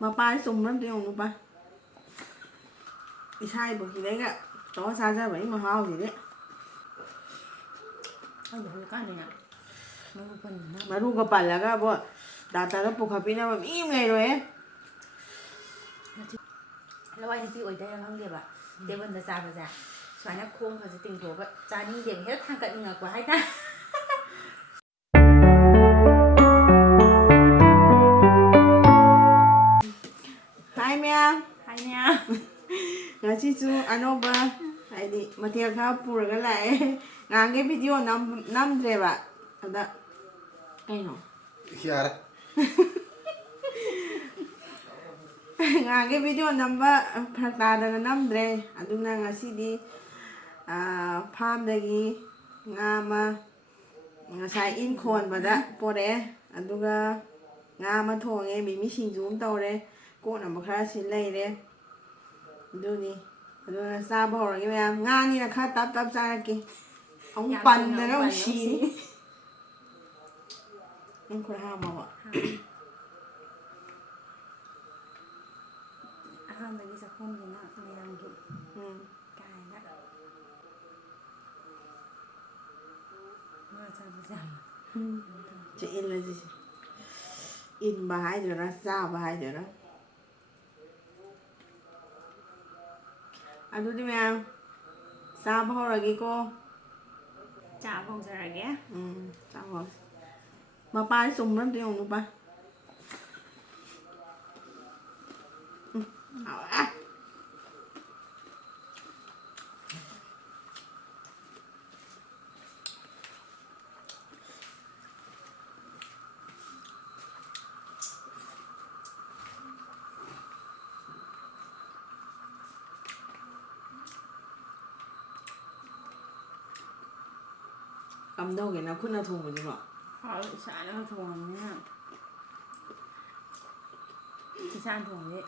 mà ba sùng lắm tiếng không ba đi sai một gì đấy ạ đó xa ra vậy mà hoa gì đấy mà ru cái bản là cái bộ đã ta nó phục hợp với nhau mà im ngày rồi ấy แล้วว่าที่อวยได้ยังเดียบอ่ะเดี๋ยววันจะซาบจ้ะส่วนนักโค้งเขาจะติงตัวก็จานี่เดี๋ยวเฮ็ดทางกันเหนือกว่าให้นะ hai mẹ ให้เนี่ย ngài chị chú anh ông ba hay đi mà thiệt khá phụ rồi cái lại ngang cái video năm rồi bạn đó cái nó Chiara. ngang cái video năm ba phát ta là năm rồi anh đúng là ngài chị đi farm đây ngà mà sai in con mà đó po đấy anh đúng là ngà mà thua nghe mình xin zoom tàu đấy cô nào mà khá xin lấy đấyดูนี่ดูนะซาบอร์กี่แบบงานนี่นะคะตับซากี่องปันนะน้องชีนั่นคนห้ามมาอ่ะ ห้ามเลยสักคนอยู่นะไม่ยังอยู่กายละว่าจะไม่จ จะอินเลยสิอินบายเดี๋ยวนะซาบายเดี๋ยวนะดูดิแม่ซาบอร์กี่ก็ จ่าพงศ์อะไรเงี้ย ซาบอร์มาปลาสุ่มน้ำเตียงหนูปะเอาละcầm đâu cái nào cứ nào thùng rồi chứ mà เขาอีสานแล้วก็ทวงเนี่ยอีสานทวงเนี่ย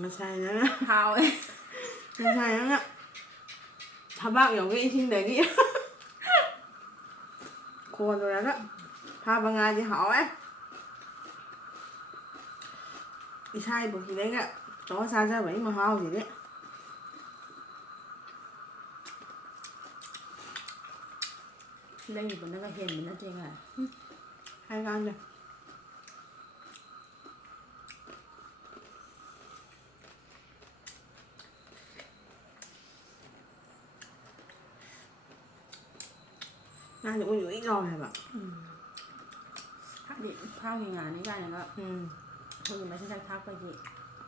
ไม่ใช่นะ เขาเอ้ย ไม่ใช่นะถ้าbác hiểu cái xin đề nghị khôn rồi đó tha bằng ngày thì hỏi ấy đi sai một gì đấy ạ đó xa ra vậy mà hoa gì đấy lênอยู่บนนั้นก็เห็นมันนั่นจริงอ่ะ hai con rồi ngay thì cũng ít rồi hả bạn พักดิข้าวงานนี่ได้แล้วคือไม่ใช่ทักไปกี่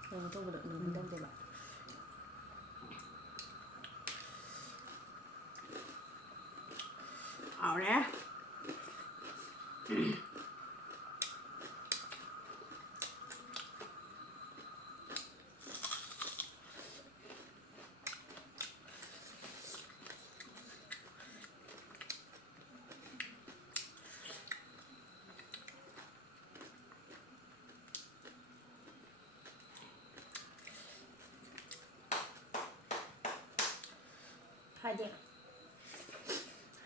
เราต้องเดินเดินไปแบบ เอาแล้วใครเด็ก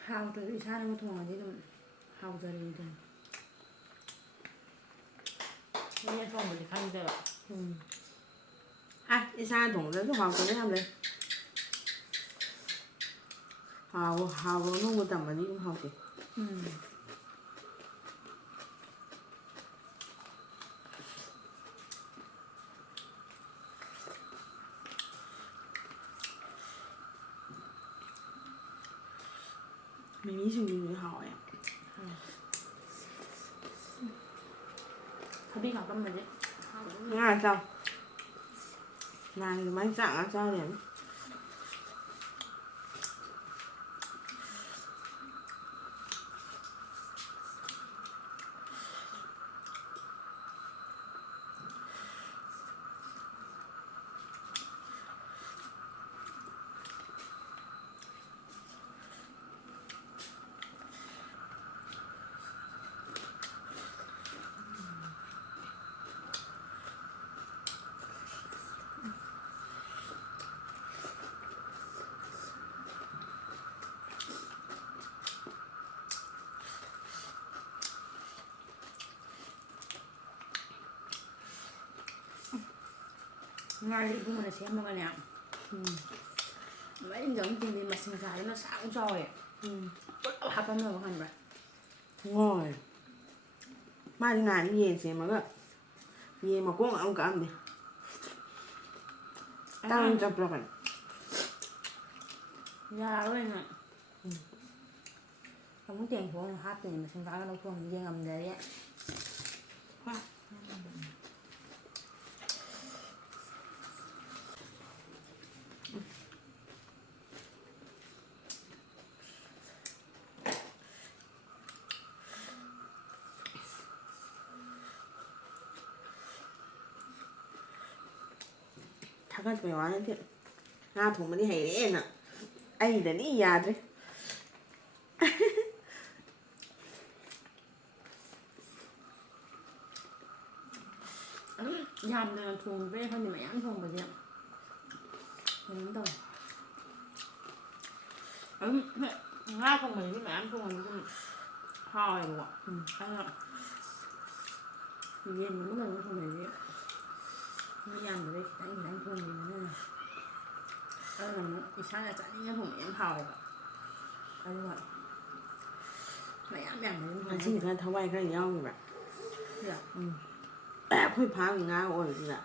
ฮาวตัวอีชาติมาทวงที่มันฮาวจะเรียนกันไม่ใช่ทวงบริการแต่แบบ đi xa thủng đến cái hoàng của em đây hào hào nó không có tầm mà đi không học thì 明明是女好哎，เขาพี่เขาก็มาดิ nghe là sao này thì mấy dạng là sao nhỉ ꯉꯥꯁꯦ ꯏꯕꯨꯡꯉꯣꯅ ꯁꯦꯝꯃꯒꯅꯦ ꯃꯔꯤꯡꯗꯪ ꯇꯤꯡꯗꯤ ꯃꯁꯤꯡ ꯆꯥꯗꯅ ꯁꯥꯡ ꯆꯥꯎꯋꯦ ꯄꯨꯂꯞ ꯍꯥꯞꯄꯝꯃꯕ ꯈꯟꯕ꯭ꯔꯥ ꯍꯣꯏ ꯃꯥꯗꯤ ꯅꯍꯥꯟ ꯌꯦꯟ ꯁꯦꯝꯃꯒ ꯌꯦꯟ ꯃꯀꯣꯡ ꯑꯃ ꯀꯛꯑꯝꯗꯦ ꯇꯥꯡ ꯆꯠꯄ꯭ꯔꯣ ꯀꯩꯅꯣ ꯌꯥꯔꯣꯏꯅ ꯑꯃꯨꯛ ꯇꯦꯡꯊꯣꯛꯑꯒ ꯍꯥꯞꯇꯣꯏꯅꯤ ꯃꯁꯤꯡ ꯆꯥꯒ ꯂꯧꯊꯣꯛꯑꯒ ꯌꯦꯡꯉꯝꯗ꯭ꯔꯗꯤ ꯊꯥꯒꯠꯄꯩ ꯋꯥ ꯅꯠꯇꯦ ꯉꯥ ꯊꯣꯡꯕꯗꯤ ꯍꯩꯔꯦꯅ ꯑꯩꯗꯗꯤ ꯌꯥꯗ꯭ꯔꯦ ꯑꯗꯨꯝ ꯌꯥꯝꯅ ꯊꯣꯡꯕꯩ ꯈꯪꯗꯦ ꯃꯌꯥꯝ ꯊꯣꯡꯕꯁꯦ ꯀꯩꯅꯣꯝ ꯇꯧꯋꯦ ꯑꯗꯨꯝ ꯉꯥ ꯊꯣꯡꯕꯁꯤꯗꯤ ꯃꯌꯥꯝ ꯊꯣꯡꯉꯁꯨ ꯑꯗꯨꯝ ꯍꯥꯎꯋꯦꯕꯀꯣ ꯑꯗꯨꯅ ꯌꯦꯟꯒꯨꯝꯕ ꯀꯩꯅꯣ ꯊꯣꯡꯕꯁꯤꯗꯤ ꯃꯤ ꯌꯥꯝꯗꯕꯩ ꯈꯤꯇꯪ ꯈꯤꯇꯪ ꯊꯣꯡꯈꯤꯕꯅꯤꯅ ꯑꯗꯨꯅ ꯑꯃꯨꯛ ꯏꯁꯥꯅ ꯆꯥꯅꯤꯡꯉ ꯊꯣꯡꯕ ꯌꯥꯝ ꯍꯥꯎꯋꯦꯕ ꯑꯗꯨꯒ ꯃꯌꯥꯝ ꯌꯥꯝꯅ ꯑꯗꯨꯝ ꯉꯁꯤꯗꯤ ꯊꯣꯡꯉꯁꯦ ꯈꯔ ꯊꯋꯥꯏ ꯈꯔ ꯌꯥꯎꯈꯤꯕ꯭ꯔꯥ ꯁꯤꯗ ꯑꯩꯈꯣꯏ ꯐꯥꯝꯒꯤ ꯉꯥ ꯑꯣꯏꯕꯗꯨꯗ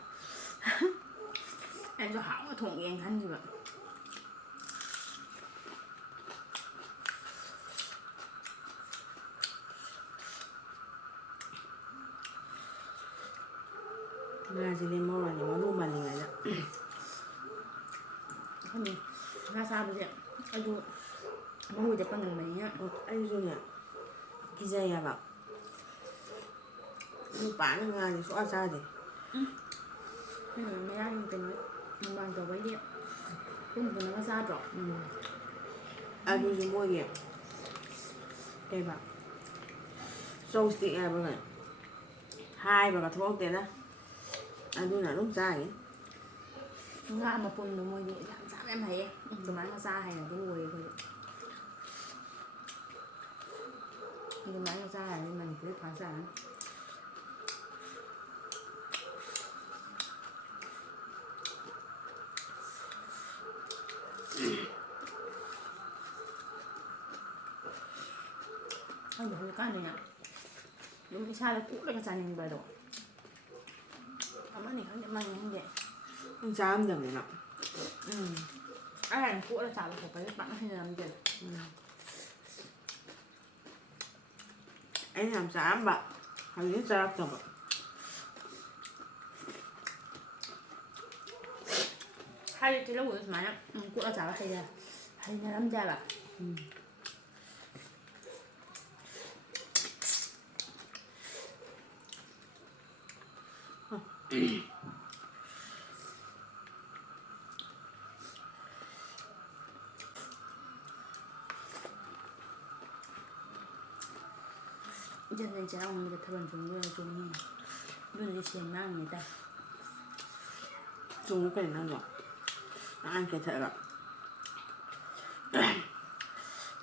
ꯑꯩꯁꯨ ꯍꯥꯎꯅ ꯊꯣꯡꯒꯦꯅ ꯈꯟꯈꯤꯕ ꯉꯥꯁꯤ ꯂꯦꯝꯍꯧꯔꯅꯤ ꯃꯔꯨ ꯃꯥꯜꯂꯤꯉꯩꯗ ꯈꯪꯗꯦ ꯉꯥ ꯆꯥꯕꯁꯦ ꯑꯩꯁꯨ ꯃꯍꯨꯁꯦ ꯄꯟꯒꯟꯕꯅꯤꯅ ꯑꯩꯁꯨꯅꯦ ꯀꯤꯖꯩꯑꯕ ꯅꯨꯄꯥꯅ ꯉꯥꯁꯦ ꯁꯨꯡꯆꯥ ꯆꯥꯗꯦ ꯃꯌꯥꯡ ꯀꯩꯅꯣ ꯃꯨꯛꯕꯥꯡ ꯇꯧꯕꯩꯗꯤ ꯄꯨꯟ ꯄꯨꯟꯅꯒ ꯆꯥꯗ꯭ꯔꯣ ꯑꯗꯨꯁꯨ ꯃꯣꯏꯒꯤ ꯀꯩꯕ ꯆꯧ ꯏꯁꯇꯤꯛ ꯍꯥꯏꯕ ꯀꯩꯅꯣ ꯍꯥꯏꯕꯒ ꯊꯣꯛꯂꯛꯇꯦꯗ ꯑꯗꯨꯅ ꯑꯗꯨꯝ ꯆꯥꯈꯤ ꯉꯥ ꯃꯄꯨꯝꯗꯣ ꯃꯣꯏꯗꯤ ꯌꯥꯝ ꯆꯥꯕ ꯌꯥꯝ ꯍꯩꯌꯦ ꯑꯗꯨꯃꯥꯏꯅ ꯆꯥ ꯍꯩꯔꯗꯤ ꯂꯣꯏꯔꯦ ꯑꯩꯈꯣꯏꯗꯤ ꯑꯗꯨꯃꯥꯏꯅ ꯆꯥꯔꯗꯤ ꯃꯅꯤꯄꯨꯔꯗ ꯐꯥꯔꯁ ꯇꯥꯔꯅꯤ ꯈꯪꯗꯦ ꯍꯧꯖꯤꯛꯀꯥꯟꯗꯤꯅꯦ ꯑꯗꯨꯝ ꯏꯁꯥꯗ ꯀꯣꯠꯂꯒ ꯆꯥꯅꯤꯡꯕꯗꯣ ꯑꯃꯅꯤ ꯈꯪꯗꯦ ꯑꯃꯅꯤ ꯈꯪꯗꯦ ꯆꯥꯔꯝꯗꯕꯅꯤꯅ ꯑꯩ ꯀꯣꯠꯂ ꯆꯥꯕ ꯈꯣꯠꯄꯁꯦ ꯄꯥꯛꯅ ꯍꯩꯅꯔꯝꯗꯦꯗ ꯑꯩꯅ ꯌꯥꯝ ꯆꯥꯔꯝꯕ ꯍꯧꯖꯤꯛꯇꯤ ꯆꯥꯔꯛꯇꯕ ꯍꯥꯏꯗꯤ ꯇꯤꯜꯍꯧꯒꯗꯣ ꯁꯨꯃꯥꯏꯅ ꯀꯣꯠꯂ ꯆꯥꯕ ꯍꯩꯅꯔꯝꯗꯦꯕ ꯏꯟꯖꯟ ꯆꯩꯔꯥꯎ ꯅꯨꯃꯤꯠꯇ ꯊꯥꯕꯜ ꯆꯣꯡꯗꯣꯏꯔ ꯆꯣꯡꯅꯤ ꯑꯗꯨꯅꯗꯤ ꯁꯦꯟ ꯃꯥꯡꯉꯤ ꯍꯥꯏꯇꯥꯔꯦ ꯆꯣꯡꯉꯨ ꯀꯩꯅꯣ ꯅꯪꯁꯨ ꯅꯍꯥꯟ ꯀꯦꯊꯔꯒ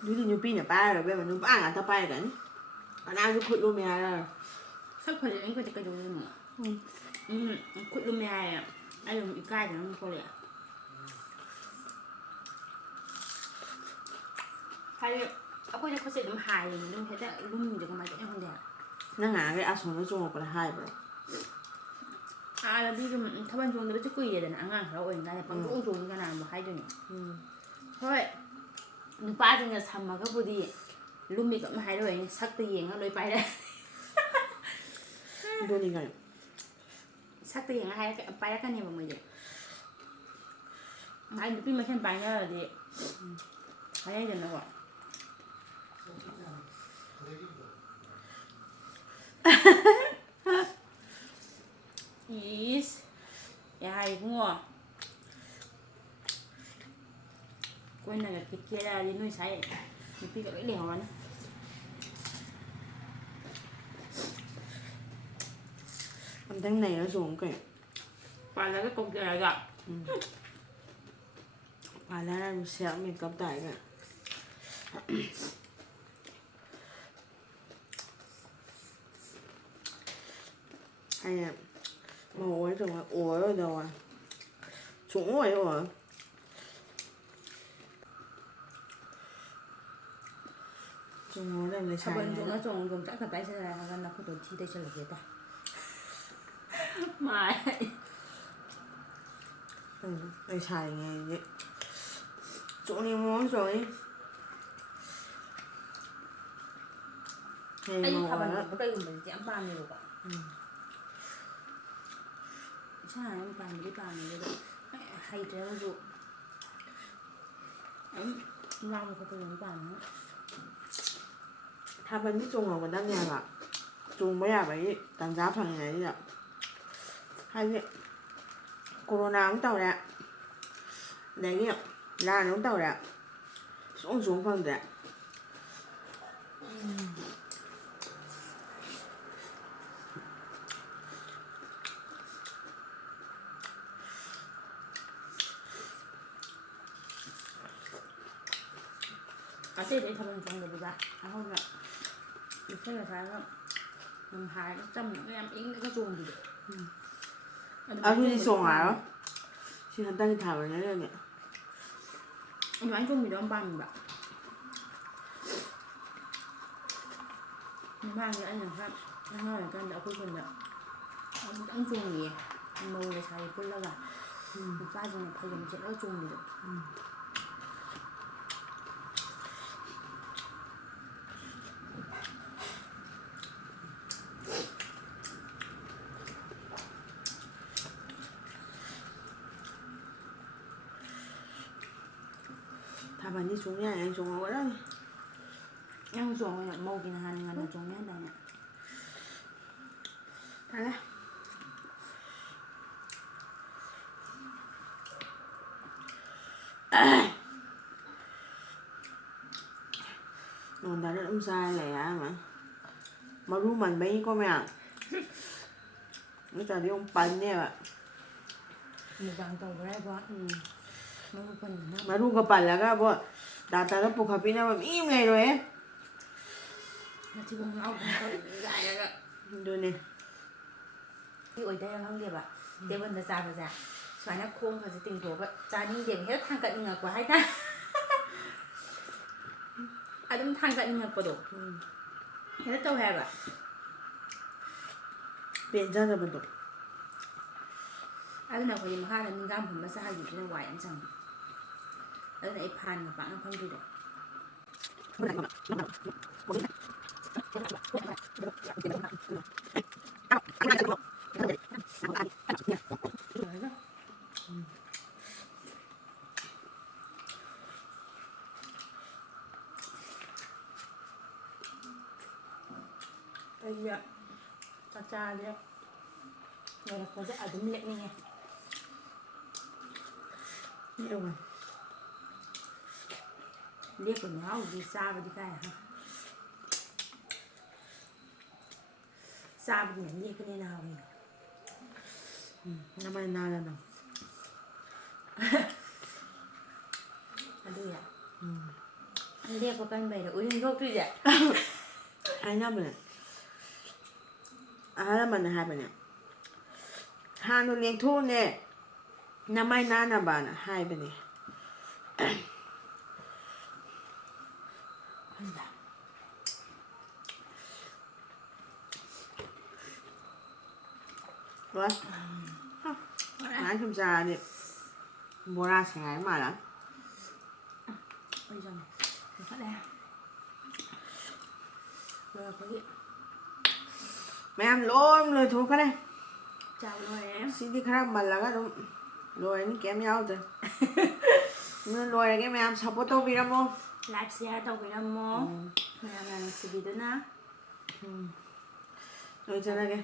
ꯑꯗꯨꯗꯤ ꯅꯨꯄꯤꯅ ꯄꯥꯏꯔꯔꯣꯏꯕ ꯅꯨꯄꯥ ꯉꯥꯛꯇ ꯄꯥꯏꯒꯅꯤ ꯀꯅꯥꯁꯨ ꯈꯨꯠ ꯂꯨꯝꯃꯦ ꯍꯥꯏꯔꯔꯣꯏ ꯁꯛ ꯐꯖꯩ ꯑꯩꯈꯣꯏꯗꯤ ꯀꯩꯗꯧꯗꯣꯏꯅꯣ ꯈꯨꯠ ꯂꯨꯝꯃꯦ ꯍꯥꯏꯌꯦ ꯑꯩ ꯑꯃꯨꯛ ꯏꯀꯥꯏꯗꯅ ꯑꯃꯨꯛ ꯊꯣꯛꯂꯛꯑꯦ ꯍꯥꯏꯗꯤ ꯑꯩꯈꯣꯏꯅ ꯈꯨꯠꯁꯦ ꯑꯗꯨꯝ ꯍꯥꯏꯔꯤꯅꯦ ꯑꯗꯨꯝ ꯍꯦꯛꯇ ꯂꯨꯝꯃꯤꯁꯦ ꯀꯃꯥꯏꯅ ꯇꯧꯅꯣ ꯈꯪꯗꯦ ꯅꯪ ꯉꯍꯥꯟꯈꯩ ꯑꯁꯣꯝꯗ ꯆꯣꯡꯉꯛꯄꯗ ꯍꯥꯏꯕ꯭ꯔꯣ ꯑꯥꯗꯗꯤ ꯑꯗꯨꯝ ꯊꯥꯕꯜ ꯆꯣꯡꯗꯕꯁꯨ ꯀꯨꯏꯔꯦꯗꯅ ꯑꯉꯥꯡ ꯈꯔ ꯑꯣꯏꯔꯤꯀꯥꯟꯗ ꯄꯪꯆꯣꯡ ꯆꯣꯡꯉꯤ ꯀꯅꯥꯅꯕꯨ ꯍꯥꯏꯗꯣꯏꯅꯣ ꯍꯣꯏ ꯅꯨꯄꯥꯁꯤꯡꯅ ꯁꯝꯃꯒꯕꯨꯗꯤ ꯂꯨꯝꯃꯤꯒ ꯑꯃ ꯍꯥꯏꯔꯣꯏꯅꯦ ꯁꯛꯇ ꯌꯦꯡꯉꯒ ꯂꯣꯏ ꯄꯥꯏꯔꯛꯑꯦ ꯑꯗꯨꯅꯤ ꯀꯩꯅꯣ ꯁꯛꯇ ꯌꯦꯡꯉ ꯄꯥꯏꯔꯛꯀꯅꯦꯕ ꯃꯣꯏꯗꯤ ꯃꯥꯏ ꯅꯨꯄꯤ ꯃꯁꯦꯟ ꯄꯥꯏꯅꯔꯗꯤ ꯍꯥꯏꯔꯩꯗꯅꯀꯣ ꯏꯁ ꯌꯥꯔꯦ ꯏꯕꯨꯡꯉꯣ ꯀꯣꯏꯅꯒ ꯀꯦꯔꯛꯑꯗꯤ ꯅꯣꯏ ꯁꯥꯏ ꯅꯨꯄꯤꯒ ꯂꯣꯏ ꯂꯩꯍꯧꯔꯅꯤ ꯑꯝꯇꯪ ꯅꯩꯔ ꯆꯣꯡꯉꯨ ꯀꯩꯅꯣ ꯄꯥꯜꯂꯒ ꯀꯧꯖꯔꯒ ꯄꯥꯔꯂꯔ ꯁꯦꯜꯐ ꯃꯦꯀꯞ ꯇꯥꯏꯒ ꯑꯩꯅ ꯃꯧ ꯑꯣꯏꯔ ꯆꯣꯡꯉ ꯑꯣꯏꯔꯣꯏꯗꯧꯕ Trúng rồi rồi. Trúng nó đây xài 저번 này. 종은 좀 작은 따지라 하나 그도 티대 절겠다. 마이. Đây xài này vậy. Trúng đi món rồi. Hay 아니 màu 가방 đó. 뭐 이거 뭐지 안 빠는 거가. 참 빠는 거. hay thế dụ. Làm có từng bản. Tha bên biết trùng rồi mình đang nhà ạ. Trùng mới à vậy tàn giá phần này đi ạ. Hay vậy. Corona cũng tàu đấy. Đấy nhỉ. Là nó cũng tàu đấy. Xuống phần đấy. Ở đây để thằng trong được ra. Không là thế là sao đó. Mình hài nó trong những cái em yến nó chuồng gì được. À tôi đi xuống hả? Xin hắn ta đi thả vào nhé nhỉ. Anh nói chung mình đó bằng bạn. Mình mang thì anh là khác. Anh nói là con đã cuối cùng là anh chuồng gì? Màu này xài cuối lâu rồi. Một pha gì này phải dùng chuyện đó chuồng gì được. Thả vào đi xuống nhà anh xuống ở đây. Em chuồng là màu kia hàng ngàn là chuồng nhé đây nè. Thả ra. Nón đá đã sai lẻ mà ru mình mấy con mẹ. Nó chả đi ông bắn nè ạ. Một vàng tàu vào đây quá. Nó một phần nữa. Mà ru cái bắn là cái bộ đã ta nó phục hợp với nhau mà im ngày rồi ấy. Là chỉ không lau không có dài rồi đó. Rồi nè. Cái ở đây không đẹp ạ. Thế vẫn là dài và dài. Xoài nó khôn và tình thuộc vậy. Cha đi điểm hết thang cận ngược của hai ta. À đúng thang cận ngược của đủ. Thế nó đâu hẹp ạ. Biến ra rồi mình tục. À lúc nào có gì mà hai là mình gamผมมา saiอยู่ที่ในวัยอันจังแล้วไอ้พันกับปังพันดูเด็กไอ้เหี้ยจ้าเนี่ยเดี๋ยวเราจะเอาดุมเล็กนี่ไง Nhiều rồi. Liếc của nó đi xa và đi cái hả? Xa và đi nhận liếc cái này nào vậy? Năm nay nào là nào? Anh đi à? Anh liếc vào bên bề là uống thuốc chứ vậy? 2 năm rồi. À là mình là 2 này. Hai nó liền thu nè. Năm nay na là bà nè 2 bên này. Rồi. Nãy không ra đi. Mua ra xài mà đó. Bây giờ mình phát ra. Rồi có gì? Mẹ em lôi thú cái này. Chào rồi em. Xin đi khác mà là cái đúng. Lôi nó kém nhau rồi. Nên lôi là cái mẹ em sắp tô bì ra mô. Live share tao với em mô. Mẹ làm sự gì đó nè. Rồi cho ra kìa.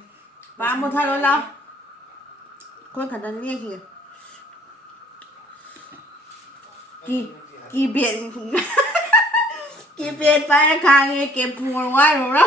Và một thay luôn đâu. Con khẩn đơn nghe kìa. Kỳ biện. Kỳ biện phải là khá nghe kẹp phù ngoài rồi đó.